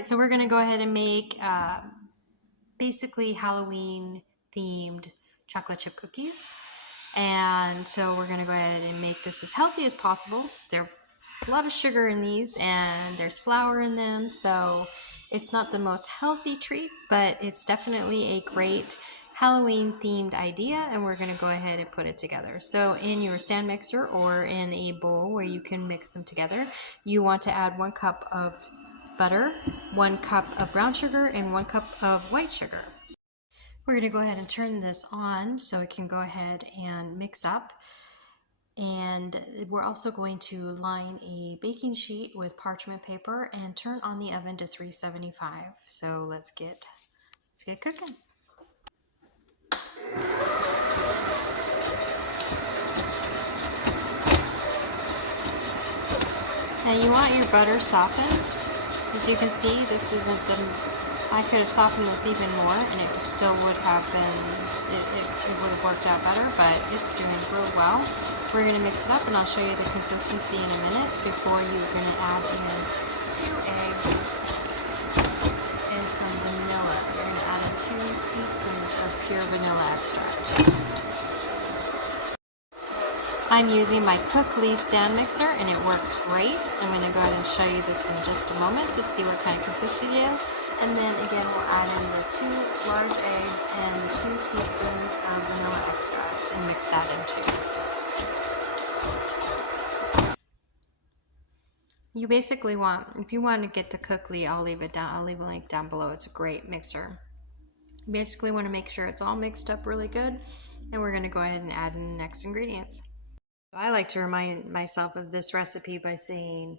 right, so we're going to go ahead and make basically Halloween themed chocolate chip cookies. And so we're going to go ahead and make this as healthy as possible. There's a lot of sugar in these and there's flour in them, so it's not the most healthy treat, but it's definitely a great Halloween themed idea, and we're going to go ahead and put it together. So in your stand mixer or in a bowl where you can mix them together, you want to add 1 cup of butter, 1 cup of brown sugar, and 1 cup of white sugar. We're going to go ahead and turn this on so it can go ahead and mix up. And we're also going to line a baking sheet with parchment paper and turn on the oven to 375. So let's get cooking. Now you want your butter softened. As you can see, this isn't the, I could have softened this even more and it still would have been, it would have worked out better, but it's doing real well. We're going to mix it up and I'll show you the consistency in a minute before you're going to add in 2 eggs and some vanilla. You're going to add in 2 teaspoons of pure vanilla extract. I'm using my Cook-Lee stand mixer and it works great. I'm going to go ahead and show you this in just a moment to see what kind of consistency it is. And then again, we'll add in the 2 large eggs and 2 teaspoons of vanilla extract and mix that in too. You basically want, if you want to get the Cook-Lee, I'll leave a link down below. It's a great mixer. You basically want to make sure it's all mixed up really good. And we're going to go ahead and add in the next ingredients. I like to remind myself of this recipe by saying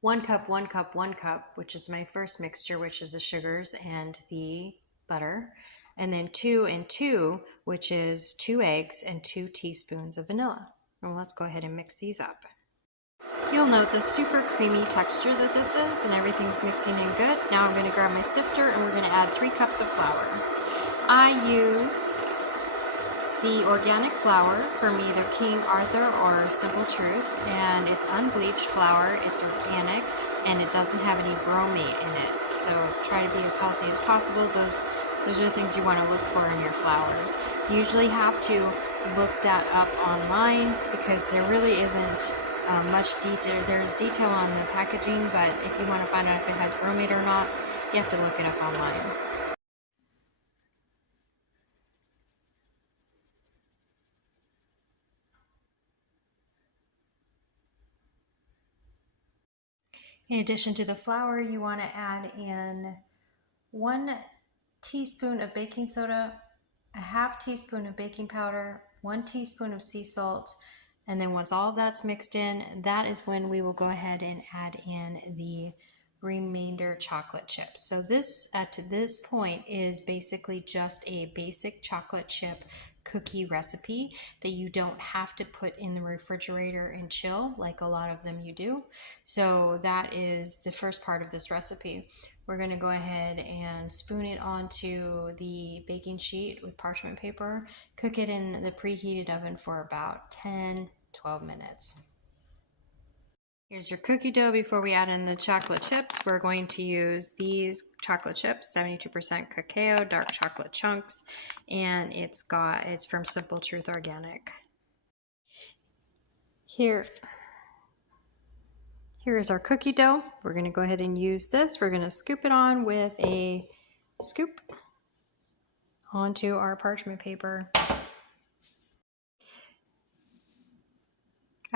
1 cup, 1 cup, 1 cup, which is my first mixture, which is the sugars and the butter. And then 2 and 2, which is 2 eggs and 2 teaspoons of vanilla. And let's go ahead and mix these up. You'll note the super creamy texture that this is, and everything's mixing in good. Now I'm going to grab my sifter and we're going to add 3 cups of flour. I use the organic flour from either King Arthur or Simple Truth, and it's unbleached flour, it's organic, and it doesn't have any bromate in it. So try to be as healthy as possible. Those are the things you want to look for in your flours. You usually have to look that up online because there really isn't much detail. There's detail on the packaging, but if you want to find out if it has bromate or not, you have to look it up online. In addition to the flour, you want to add in 1 teaspoon of baking soda, a ½ teaspoon of baking powder, 1 teaspoon of sea salt, and then once all of that's mixed in, that is when we will go ahead and add in the remainder chocolate chips. So this, at this point, is basically just a basic chocolate chip cookie recipe that you don't have to put in the refrigerator and chill like a lot of them you do. So that is the first part of this recipe. We're going to go ahead and spoon it onto the baking sheet with parchment paper, cook it in the preheated oven for about 10-12 minutes. Here's your cookie dough. Before we add in the chocolate chips, we're going to use these chocolate chips, 72% cacao, dark chocolate chunks, and it's from Simple Truth Organic. Here is our cookie dough. We're going to go ahead and use this. We're going to scoop it on with a scoop onto our parchment paper.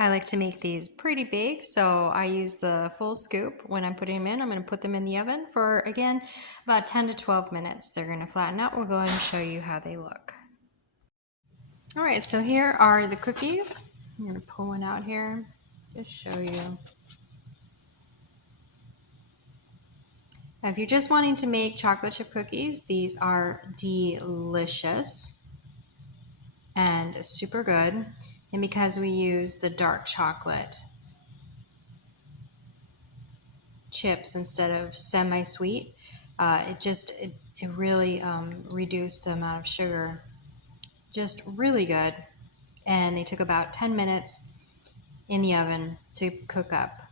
I like to make these pretty big, so I use the full scoop when I'm putting them in. I'm going to put them in the oven for, again, about 10 to 12 minutes. They're going to flatten out. We'll go ahead and show you how they look. All right, so here are the cookies. I'm going to pull one out here, just show you. Now, if you're just wanting to make chocolate chip cookies, these are delicious and super good. And because we use the dark chocolate chips instead of semi-sweet, it really reduced the amount of sugar. Just really good. And they took about 10 minutes in the oven to cook up.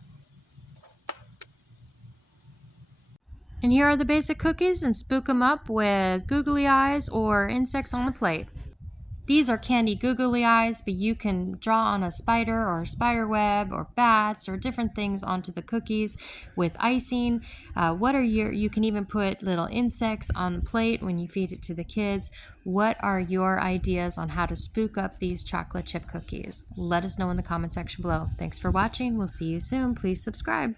And here are the basic cookies, and spook them up with googly eyes or insects on the plate. These are candy googly eyes, but you can draw on a spider or a spider web or bats or different things onto the cookies with icing. You can even put little insects on the plate when you feed it to the kids. What are your ideas on how to spook up these chocolate chip cookies? Let us know in the comment section below. Thanks for watching. We'll see you soon. Please subscribe.